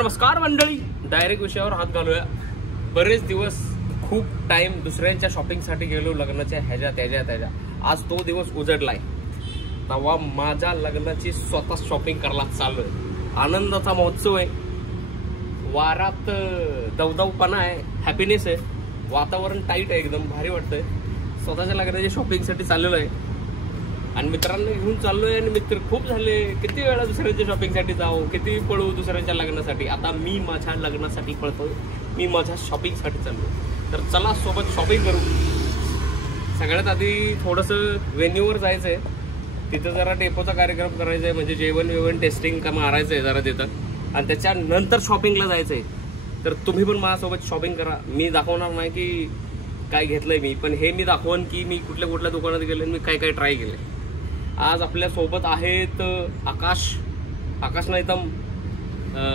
नमस्कार मंडळी, डायरेक्ट विषयावर हात घालूया. बरेच दिवस खूप टाइम दुसऱ्यांच्या शॉपिंगसाठी गेलो, लग्नाच्या ह्याच्या त्याच्या. आज तो दिवस उजडलाय. तेव्हा माझ्या लग्नाची स्वतः शॉपिंग करायला चालू आहे. आनंदाचा महोत्सव आहे, वारात दवदवपणा आहे, हॅपीनेस आहे, वातावरण टाईट आहे, एकदम भारी वाटतंय. स्वतःच्या लग्नाच्या शॉपिंगसाठी चाललेलो आहे आणि मित्रांना घेऊन चाललोय. आणि मित्र खूप झाले, किती वेळा दुसऱ्यांच्या शॉपिंगसाठी जाऊ, किती पळू दुसऱ्यांच्या लग्नासाठी. आता मी माझ्या लग्नासाठी पळतोय, मी माझ्या शॉपिंगसाठी चाललोय. तर चला सोबत शॉपिंग करू. सगळ्यात आधी थोडंसं व्हेन्यूवर जायचं आहे, तिथं जरा डेपोचा कार्यक्रम करायचा आहे, म्हणजे जेवण टेस्टिंग का मारायचं आहे जरा तिथं, आणि त्याच्यानंतर शॉपिंगला जायचं आहे. तर तुम्ही पण माझ्यासोबत शॉपिंग करा. मी दाखवणार नाही की काय घेतलंय मी, पण हे मी दाखवून की मी कुठल्या दुकानात गेले, मी काय काय ट्राय केलंय. आज आपल्या सोबत आहेत आकाश नाहीतम,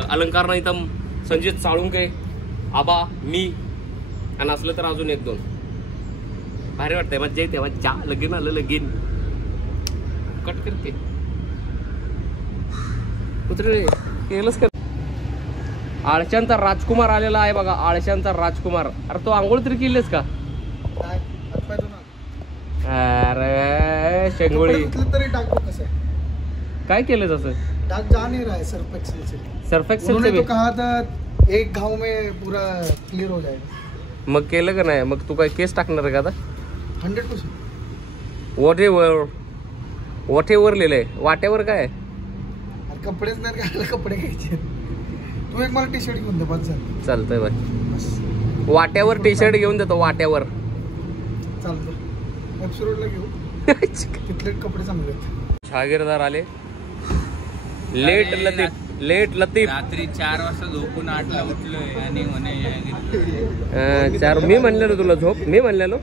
अलंकार नाहीतम, संजित साळुंके, आबा, मी, आणि असलं तर अजून एक दोन. भारी वाटतंय, मज्जा येते. मज्जा. लगीन आलं, लगीन कट करते कुत्रे केलंच कर. आळशांचा राजकुमार आलेला आहे बघा, आळशांचा राजकुमार. अरे तो आंघोळ तरी केलीस का? अरे शेंगोळी काय केलं तसं? डाग जा नहीं रहा है सर्फ एक्सेल से भी कहा था एक घाव में पूरा क्लियर हो जाएगा. मग केलं का नाही? मग तू काय केस टाकणार का आता? 100%. वॉटेवर लिहिलंय, वाटेवर काय? कपडेच नाही घालायला, कपडे घ्यायचे. तू एक मला टी शर्ट घेऊन दे, बस झालं. चालतंय बाय. वाट्यावर टी शर्ट घेऊन देतो, वाट्यावर चालतं. रोडला घेऊ, तिथले कपडे चांगले आहेत. जहागीरदार आले. लेट लतीफ रात्री 4 वाजता झोपून 8ला उठलोय आणि म्हणे 4 मी म्हणलेलो तुला झोप, मी म्हणलेलो.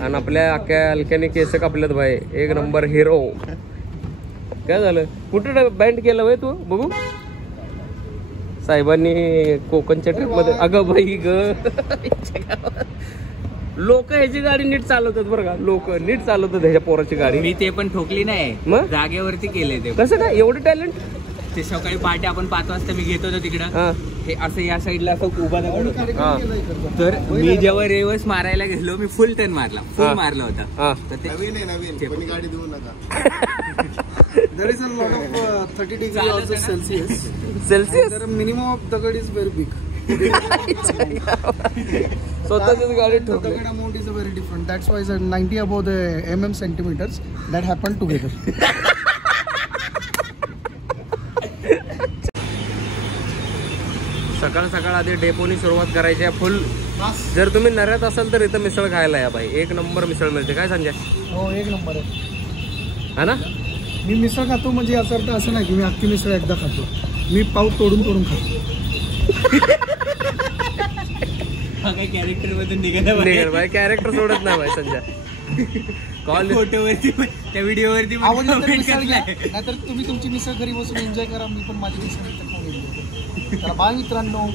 आणि आपल्या अख्ख्या हलक्याने केस कापलेत भाई, एक नंबर हिरो. काय झालं? कुठं बँड केलं वय तू? बघू. साहेबांनी कोकणच्या ट्रिप मध्ये. अगं बाई ग, लोक ह्याची गाडी नीट चालवतात बरं का, लोक नीट चालवतात ह्याच्या पोराची गाडी. मी ते पण ठोकली नाही, मग जागेवरती केले ते. कसं काय एवढं टॅलेंट? ते सकाळी पहाटे आपण 5 वाजता मी घेत होतो तिकडं, हे असं या साईडला असं उभा होता. तर मी जेव्हा रेवर्स मारायला गेलो, मी फुल टर्न मारला, फुल मारला होता. तर ते नवीन गाडी देऊ नका. There is a lot of 30 degrees also Celsius. The minimum of the dagad is very big. स्वतःच गाडी ठोकली. Dagad amount is very different. That's why it's 90 above the centimeters that happen together. सकाळ आधी डेपोनी सुरुवात करायची आहे फुल. जर तुम्ही नऱ्यात असाल तर इथं मिसळ खायला या भाई, एक नंबर मिसळ मिळते. काय संजय? हो, एक नंबर आहे. हा ना? मी मिसळ खातो म्हणजे याचा अर्थ असं नाही की मी अख्खी मिसळ एकदा खातो. मी पाव तोडून खातो. कॅरेक्टर मधून निघत भाई, कॅरेक्टर सोडत नाही भाई संजय. कॉल फोटोवरती त्या व्हिडिओवरती नाहीतर तुम्ही तुमची मिसळ घरी बसून एन्जॉय करा, मी पण माझी मिसळ तर बाय मित्रांनो.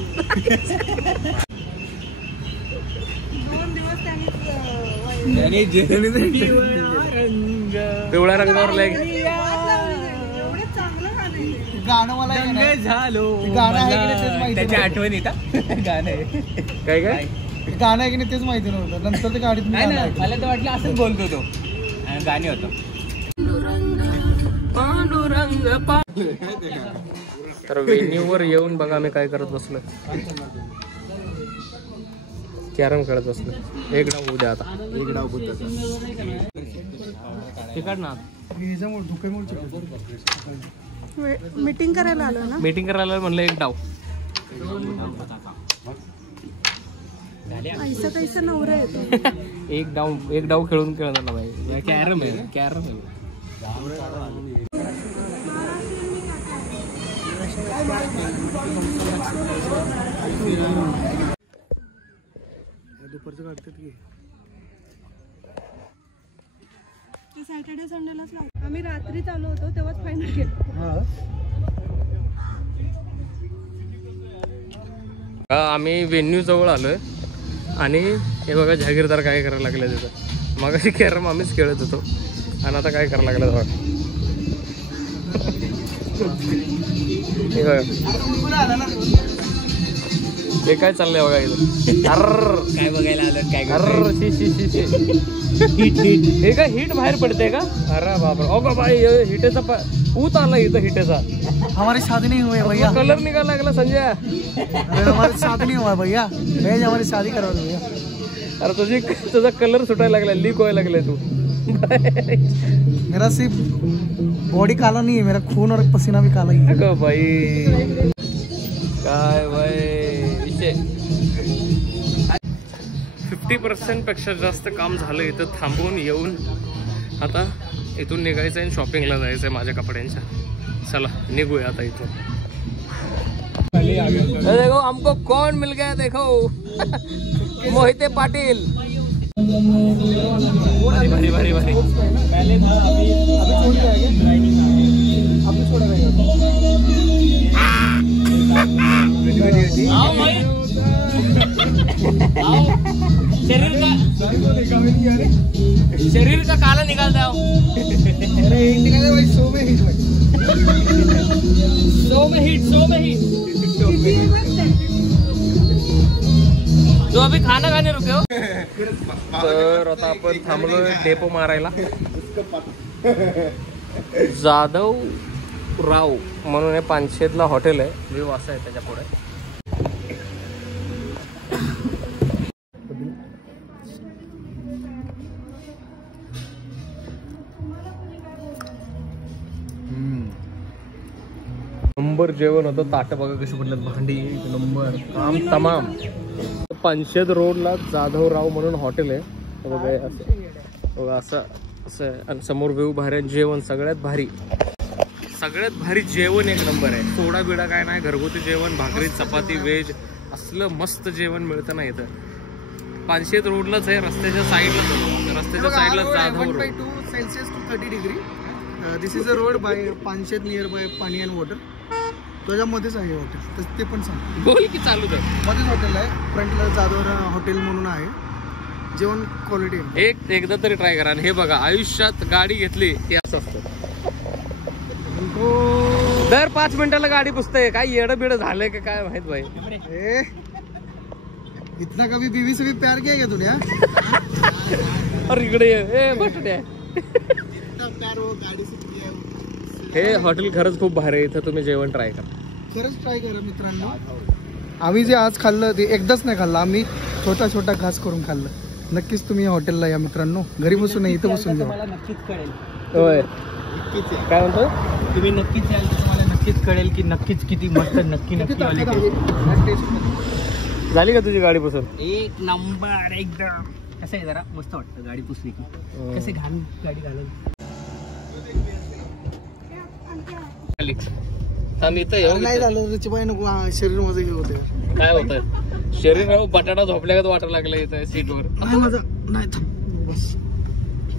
2 दिवस पिवळ्या रंगावर गाणं मला झालो, गाणं आहे त्याची आठवण येतात. गाणं आहे काय गाणं आहे की नाही तेच माहिती नव्हतं. नंतर ते गाडीत मला तर वाटलं असंच बोलतो तो, गाणी होतं. तर व्हेन्यूवर येऊन बघा मी काय करत बसलो, कॅरम खेळत बसलो. एक डाव उद्या, आता एक डाव तिकड ना मीटिंग करायला आलो ना, मीटिंग करायला म्हणलं एक डाव. ऐसा कैसा नवरा येतो. एक डाव खेळून खेळणार भाई. कॅरम आहे, कॅरम आहे. दुपारचं काढतात की सॅटर्डे संडेलाच लावतो. आम्ही रात्री चालू होतो तेव्हाच फायनल केलं. आम्ही व्हेन्यू जवळ आलोय आणि हे बघा जहागीरदार काय करायला लागले तिथं. मगाशी कॅरम आम्हीच खेळत होतो आणि आता काय करायला लागलं बघा. हे काय चाललंय बघा इथं. अर्र काय बघायला आलं काय अर्र हे काय हिट बाहेर पडते का? अरे बापरे. ओ बाबा हिटेचा ऊत आला इथं हिटेचा. हमारी शादी नहीं हुई है भैया. कलर निघाला लागला संजय. अरे हमारी शादी नहीं हुआ है भैया. मैं हमारी शादी करवा दो भैया. अरे तुझा कलर सुटायला लागला, लीक व्हायला लागलाय तू. मेरा सिर्फ बॉडी काला नहीं है, मेरा खून और पसीना भी काला ही है. अगं बाई काय बाई. 50% पेक्षा जास्त काम झालं इथं थांबून येऊन. आता इथून निघायचं आहे, शॉपिंगला जायचं आहे माझ्या कपड्यांच्या. चला निघूया आता इथून. देखो हमको कौन मिल गया, देखो मोहिते पाटील. भारी भारी भारी भारी. पहले था, अभी छोड़ के अभी छोड़ा आओ भाई आओ. शरीर का काला निकालता हो. भाई. सो में हिट जो अभी खाना खाने रुके हो. तर आता आपण थांबलोय डेपो मारायला. जाधव राव म्हणून हे पानशेतला हॉटेल आहे. व्ह्यू असा आहे त्याच्या पुढे. नंबर जेवण होतं. ताटं बघा कशी पडल्यात, भांडी नंबर, काम तमाम. पानशेत रोडला जाधवराव म्हणून हॉटेल आहे. बघा असं बघा असं असं. आणि समोर व्ह्यू भारी. जेवण सगळ्यात भारी, सगळ्यात भारी जेवण एक नंबर आहे. सोडा बिडा काय नाही, घरगुती जेवण, भाकरी चपाती व्हेज असलं मस्त जेवण मिळतं ना इथं. पानशेत रोडलाच आहे, रस्त्याच्या साईडला. रस्त्याच्या साईडला Jadhav road. 1.2 Celsius to 30 degree. This is a road by Panshet near by pani and water. त्याच्यामध्येच आहे हॉटेल, तर ते पण सांग. बोल की चालू कर. मध्येच हॉटेल आहे. फ्रंटला जाधव हॉटेल म्हणून आहे. जेवण क्वालिटी आहे. एकदा तरी ट्राय करा. आणि हे बघा, आयुष्यात गाडी घेतली की असं असतं. दर 5 मिनिटाला गाडी पुसते. काय येडं बिडं झालंय का काय माहित भाई. इतना कभी बीवी से भी प्यार किया क्या तूने? अरे इकडे ये. हे हॉटेल खरंच खूप भारी आहे. इथं तुम्ही जेवण ट्राय करा. खरंच ट्राय करा मित्रांनो. आम्ही जे आज खाल्लं ते एकदाच नाही खाल्लं, आम्ही छोटा छोटा घास करून खाल्लं. नक्कीच तुम्ही हॉटेलला या मित्रांनो. घरी बसून नाही, इथं बसून जेवा. तुम्हाला नक्कीच कळेल. होय काय म्हणतो तुम्ही नक्कीच याल, तुम्हाला नक्कीच कळेल की नक्कीच किती मस्त. नक्की झाली का तुझी गाडी पुसून? एक नंबर एकदम. कसं आहे, जरा मस्त वाटतं गाडी पुसली की. कसे घाण गाडी घालायची. नाही झालं त्याची बाई नको. शरीर माझं हे होते. काय होतंय शरीर बटाटा झोपल्यागत वाटायला लागलं इथं सीटवर. माझं नाही बस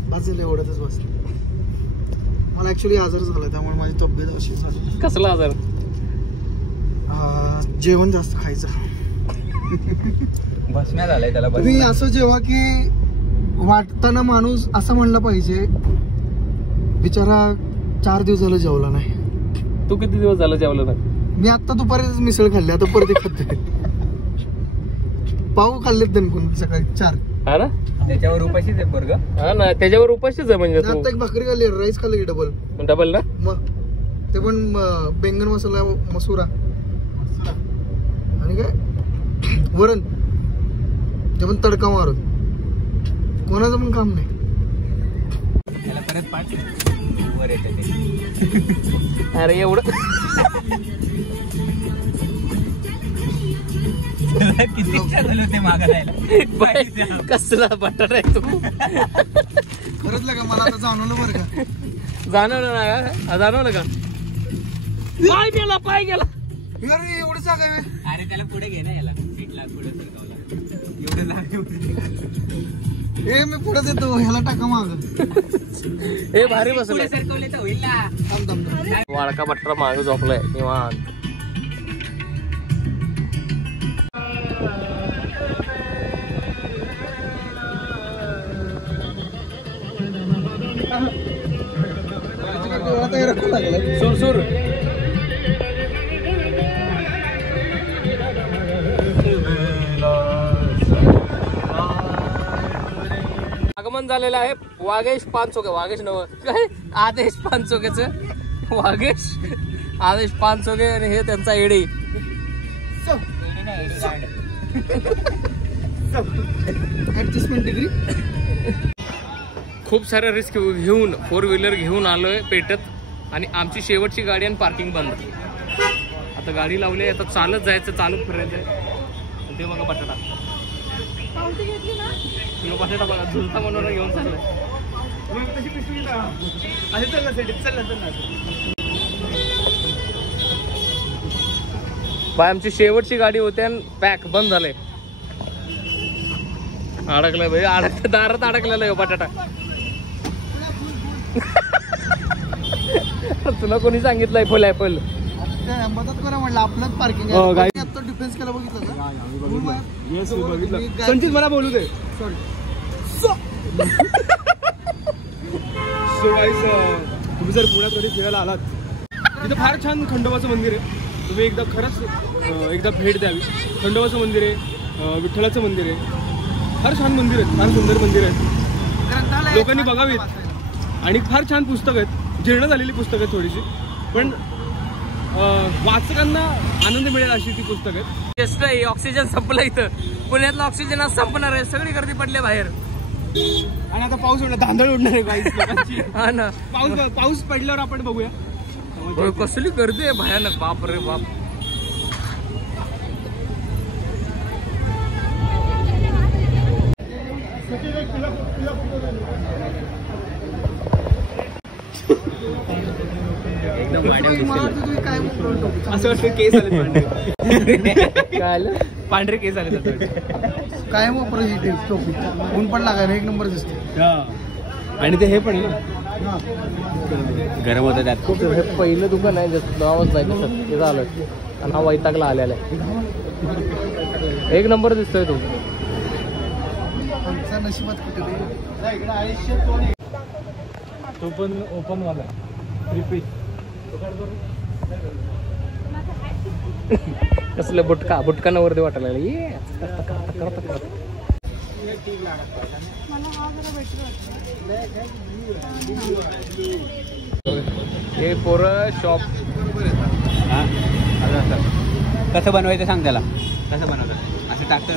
बस झालं एवढंच बस. मला ऍक्च्युली आजार झाला, त्यामुळे माझी तब्येत अशी झाली. कसला आजार? जेवण जास्त खायचं. बसण्यात आलाय त्याला. तुम्ही असं जेव्हा की वाटताना माणूस असं म्हणलं पाहिजे, बिचारा 4 दिवस झालं जेवला नाही. तू किती दिवस झालं जेवलं नाही? मी आता दुपारी मिसळ खाल्ली, आता परत एक खाते. पाव खाल्लेत दणकून सकाळी 4. हा ना, त्याच्यावर उपाशीच आहे पोरग. हा ना, त्याच्यावर उपाशीच आहे म्हणजे. आता एक भाकरी खाल्ली, राईस खाल्ली डबल ना. मग ते पण बेंगन मसाला, मसुरा आणि काय वरण, ते पण तडका मारून. कोणाचं पण काम नाही. त्याला परत 5 वर येते ते. अरे एवढं किती झालं ते मागायला. कसला बटाटा आहे तू. खरंच लगा मला आता जाणवलं बरं का. जाणवलं ना? जाणवलं का? पाय गेला. अरे एवढं सांगाय. अरे त्याला पुढे घे ना, याला सीटला पुढे सरकवला. एवढं लाग. ए मी पुढे देतो, ह्याला टाका माग. हे भारी बसलं. सरकवले तर होईल ना. वाळका बटाटा मागे झोपलाय निवांत. सुर आगमन झालेलं आहे वागेश पानचोके, वागेश नव काय आदेश पानचोकेचं, वागेश आदेश पानचोके आणि हे त्यांचा एडी. खूप साऱ्या रिस्क घेऊन 4 व्हीलर घेऊन आलोय पेटत आणि आमची शेवटची गाडी आणि पार्किंग बंद. आता गाडी लावली आता चालत जायचं, चालत फिरायचं. ते बघा बटाटा, बटाटा बघा झुलता म्हणून घेऊन चाललंय. बाय आमची शेवटची गाडी होती आणि पॅक बंद झालंय. अडकलाय भाई, दारात अडकलेला आहे बटाटा. तुला कोणी सांगितलंय फुल ऍपल मदत करा म्हणलं, आपलंच पार्किंग डिफेन्स केला बघितलं. संचित मला बोलू दे. तुम्ही जर पुण्यात कधी फिरायला आलात तिथे फार छान खंडोबाचं मंदिर आहे. तुम्ही एकदा खरंच एकदा भेट द्यावी. खंडोबाचं मंदिर आहे, विठ्ठलाचं मंदिर आहे, फार छान मंदिर आहेत, फार सुंदर मंदिर आहेत, लोकांनी बघावीत. आणि फार छान पुस्तकं आहेत, जीर्ण झालेली पुस्तकं आहेत थोडीशी, पण वाचकांना आनंद मिळेल अशी ती पुस्तकं आहेत. जस्ट ऑक्सिजन संपलं इथं, पुण्यातलं ऑक्सिजन आज संपणार आहे, सगळी गर्दी पडली बाहेर. आणि आता पाऊस उडला, धांदळ उडणार आहे बाईक. हा ना, पाऊस पडल्यावर आपण बघूया. कसली गर्दी आहे भयानक, बाप रे बाप. असं वाटतं केस आले पांढरे केस आले काय मग टोपी ऊन पण लागायला एक नंबर दिसते. आणि ते हे पण ना गरम होतं त्यात. हे पहिलं दुकान आहे ज्याचं नावच नाही दिसत, ते झालं आणि हा वैतागला आलेला आहे. एक नंबर दिसतोय तो. नशिबात कुठे तो पण ओपन वाला रिपीट. कसलं बुटकानं वरती वाटायला लागलं. हे पोरं शॉप कसं बनवायचं सांग त्याला, कसं बनवलं असं टाकतं.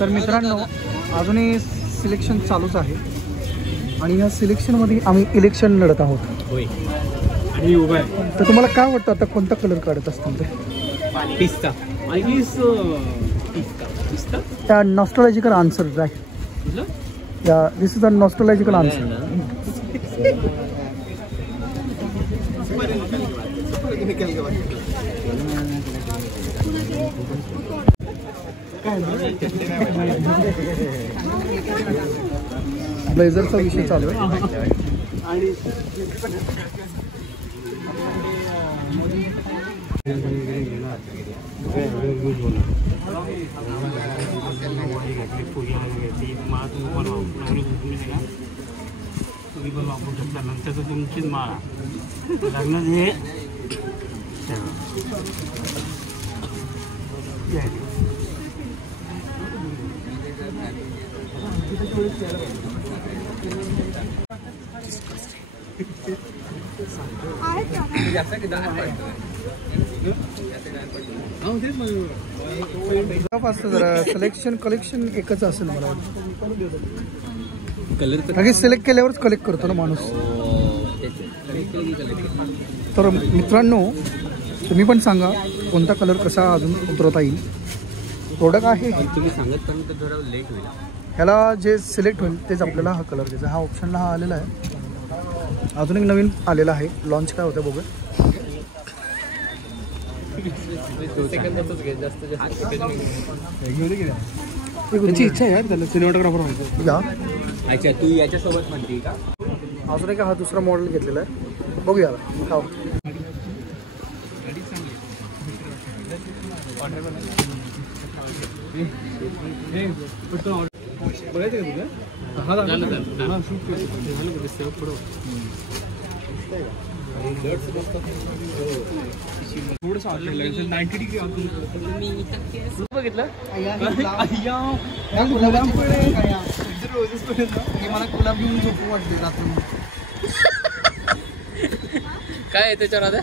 तर मित्रांनो अजूनही सिलेक्शन चालूच आहे आणि या सिलेक्शनमध्ये आम्ही इलेक्शन लढत आहोत. होय, आणि उभा आहे. तर तुम्हाला काय वाटतं आता कोणता कलर काढत असतील ते? पिस्ता. त्या नॉस्ट्रॉलॉजिकल आन्सर राईट. या दिस इज अ नॉस्ट्रॉलॉजिकल आन्सर. ब्लेझरचा विषय चालू आहे. तुम्ही पण वापरू शकता. नंतर तुमचीच माळा लग्नात हे जरा सिलेक्शन कलेक्शन एकच असेल मला वाटतं. कलर सिलेक्ट केल्यावरच कलेक्ट करतो ना माणूस. तर मित्रांनो तुम्ही पण सांगा कोणता कलर कसा अजून उतरवता येईल. प्रोडक्ट आहे तुम्ही सांगत पण तर थोडं लेट होईल. ह्याला जे सिलेक्ट होईल तेच आपल्याला हा कलर द्यायचा. हा ऑप्शनला हा आलेला आहे. अजून एक नवीन आलेला आहे, लॉन्च काय होतं बघूया. त्यांची इच्छा आहे यार, त्याला सिनेमॅटोग्राफर व्हायचं. या अच्छा, तू याच्यासोबत म्हणते का? अजून एक हा दुसरा मॉडेल घेतलेला आहे, बघूया हा. बघायचं का तुला? थोडंसं 90 डिग्री बघितलं मला गुलाब घेऊन झोपू वाटते रात्री. काय आहे त्याच्यावर आता?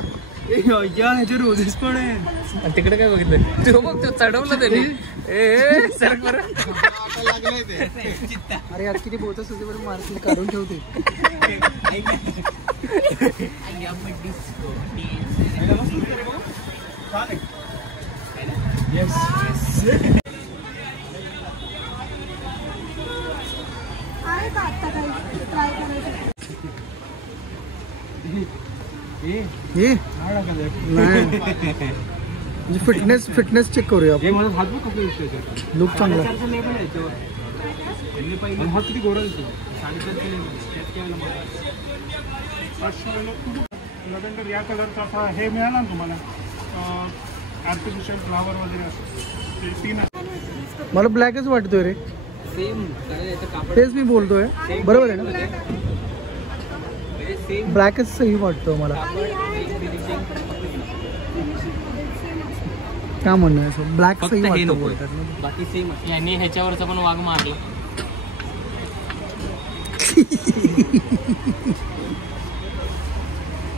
ह्याचे रोजेस पण आहे. आणि तिकडे काय बघितलं? तो बघ, तो चढवलं त्याने. ए सरक बरं. अरे आज किती बोलत असते बरं, मार्केट काढून ठेवते. आहे का आत्ता काही ट्राय करायचं? हे नाही म्हणजे फिटनेस चेक करूया आपण. मला हात बघ कसं दिसतोय. लुक चांगला. हात किती गोरा दिसतो. लव्हेंडर या कलरचा असा हे मिळाला ना तुम्हाला, आर्टिफिशियल फ्लावर वगैरे असं ते 3 आहे. मला ब्लॅकच वाटतोय रे. सेम तेच मी बोलतोय, बरोबर आहे ना? ब्लॅकच सही वाटतो मला. काय म्हणणं आहे असं, ब्लॅक फक्त सही हे वाटतो नको. बोलतात ना. बाकी सेम. यांनी ह्याच्यावरचा पण वाघ मारला.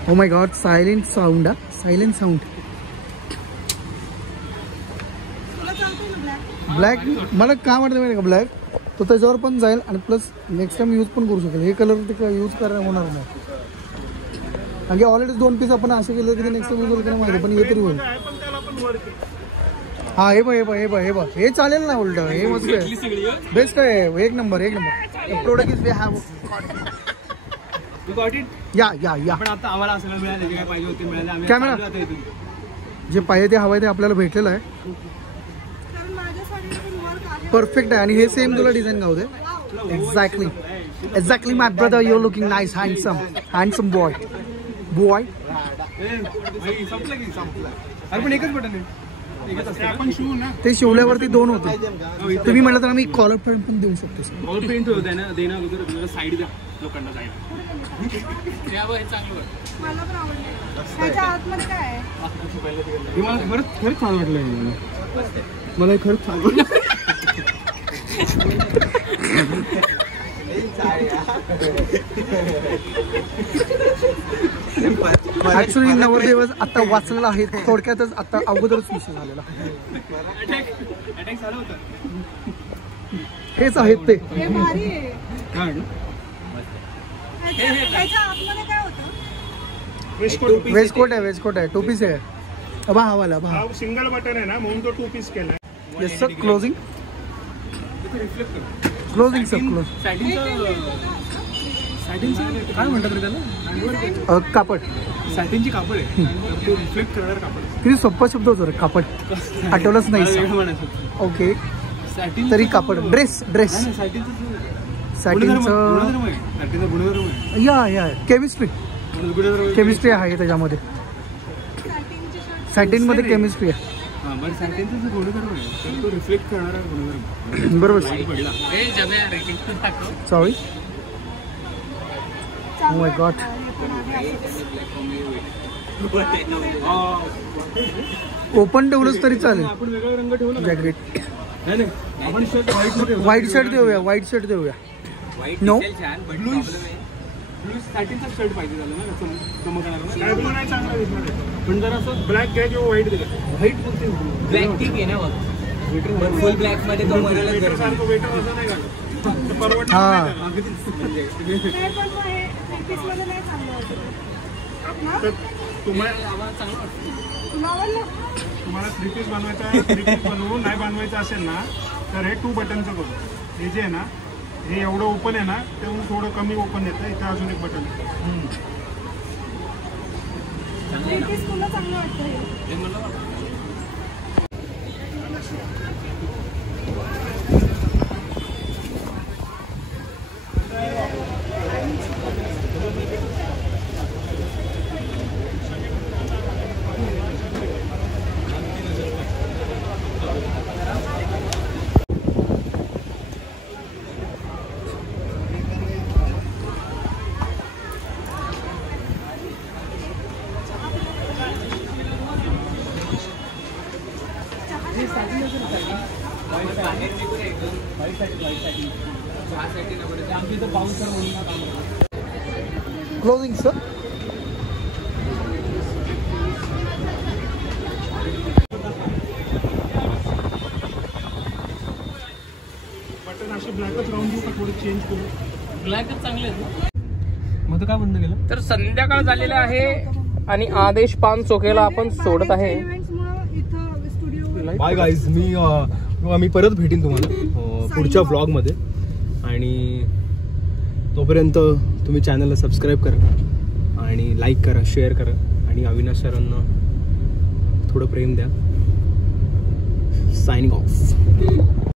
Oh my God, silent sound. Silent sound. तुला चालतंय ना ब्लॅक? ब्लॅक मला काय वाटतं माहिती का, ब्लॅक तो त्याच्यावर पण जाईल आणि प्लस नेक्स्ट टाइम यूज पण करू शकेल. हे कलर ते यूज करायला होणार नाही, कारण की ऑलरेडी 2 पीस आपण असे केले की नेक्स्ट टाइम यूज होईल की नाही माहिती, पण हे तरी होईल. हा हे बघ, हे बघ, हे चालेल ना. उलट हे मस्त आहे, बेस्ट आहे. एक number. Product is way have या पण आता आम्हाला असं मिळालं जे काय पाहिजे होते मिळाले. कॅमेरा जे पाहिजे ते हवं आहे ते आपल्याला भेटलेलं आहे. कारण माझ्यासाठी पण वर्क आहे. परफेक्ट आहे. आणि हे सेम तुला डिझाईन गाव दे. Exactly my brother, you are looking nice, handsome boy. संपलं की संपलं. अरे पण एकच बटन आहे. आपण शिवू ना. ते शिवल्यावरती 2 होते. तुम्ही म्हटलं तर आम्ही कॉलर पॉईंट पण देऊ शकतो सर. ऑल प्रिंट होतं ना, देणं अगोदर तुम्हाला साईड द्या लोकांना जायला. हे चांगलं. मला पण आवडलं. ह्याच्या आतमध्ये काय आहे? हे मला खरंच छान वाटलं. मला खरंच छान वाटलं. ऍक्च्युली नवरदेवच आता वाचलेला आहे. थोडक्यातच आता अगोदरच विषय झालेला. अटॅक झाला होता. हेच आहेत ते. हे भारी आहे. काय ह्याच्या आतमध्ये काय होतं? वेस्टकोट आहे. 2 पीस आहे. अबा हवाला हा सिंगल बटन आहे ना, म्हणून तो 2 पीस केलाय. Yes sir. Closing sir. सॅटिनचं काय म्हणतात रे त्याला? कापड. सॅटिनची कापड आहे. ते रिफ्लेक्ट करणार कापड. किती सोप्पा शब्द होतो रे, कापड. आठवलंच नाही. ओके, सॅटिन तरी कापड. ड्रेस सॅटिनचं या केमिस्ट्री आहे त्याच्यामध्ये. सॅटिन मध्ये केमिस्ट्री आहे. बरं सॅटिनचं गुणधर्म आहे, तो रिफ्लेक्ट करणारा गुणधर्म. बरोबर. Sorry. Oh my God. Open ठेवलंच तरी चालेल. आपण वेगळा रंग ठेवू ना. जॅकेट. नाही आपण शर्ट व्हाईट शर्ट देऊया. नो, ब्लू सॅटिनचा शर्ट पाहिजे झालं ना, चमकणारा. ब्लू नाही चांगला दिसणार आहे. पण जरा असं ब्लॅक घ्या किंवा व्हाईट द्या. व्हाईट बघते. ब्लॅक ठीक आहे ना मग. फुल ब्लॅक मध्ये तो मरायला वेटर सारखं वेटर असं नाही घालत. परवडणार हा. नाही त्याला. हे पण मग हे 3 पीस मध्ये नाही चांगलं वाटत ना? तर तुम्हाला तुला आवडलं? तुम्हाला 3 पीस बनवायचा, 3 पीस बनवू नाही बनवायचं असेल ना, तर हे 2 बटनचं करू. हे जे आहे ना, हे एवढं ओपन आहे ना, ते थोडं कमी ओपन येतं. इथे अजून एक बटन आहे. 3 पीस तुला चांगलं वाटतं हे? आमच्या इथं पाऊस सर म्हणून काम करतो. Closing sir. बटन असे ब्लॅकच राहून देऊ का थोडे चेंज करू? ब्लॅकच चांगले आहेत. मग काय बंद केलं? तर संध्याकाळ झालेला आहे आणि आदेश पान चोकेला आपण सोडत आहे. इथं स्टुडिओ. Bye guys. मी परत भेटीन तुम्हाला पुढच्या व्लॉगमध्ये. आणि तोपर्यंत तुम्ही चॅनलला सबस्क्राईब करा आणि लाईक करा, शेअर करा आणि अविनाश सरांना थोडं प्रेम द्या. Signing off.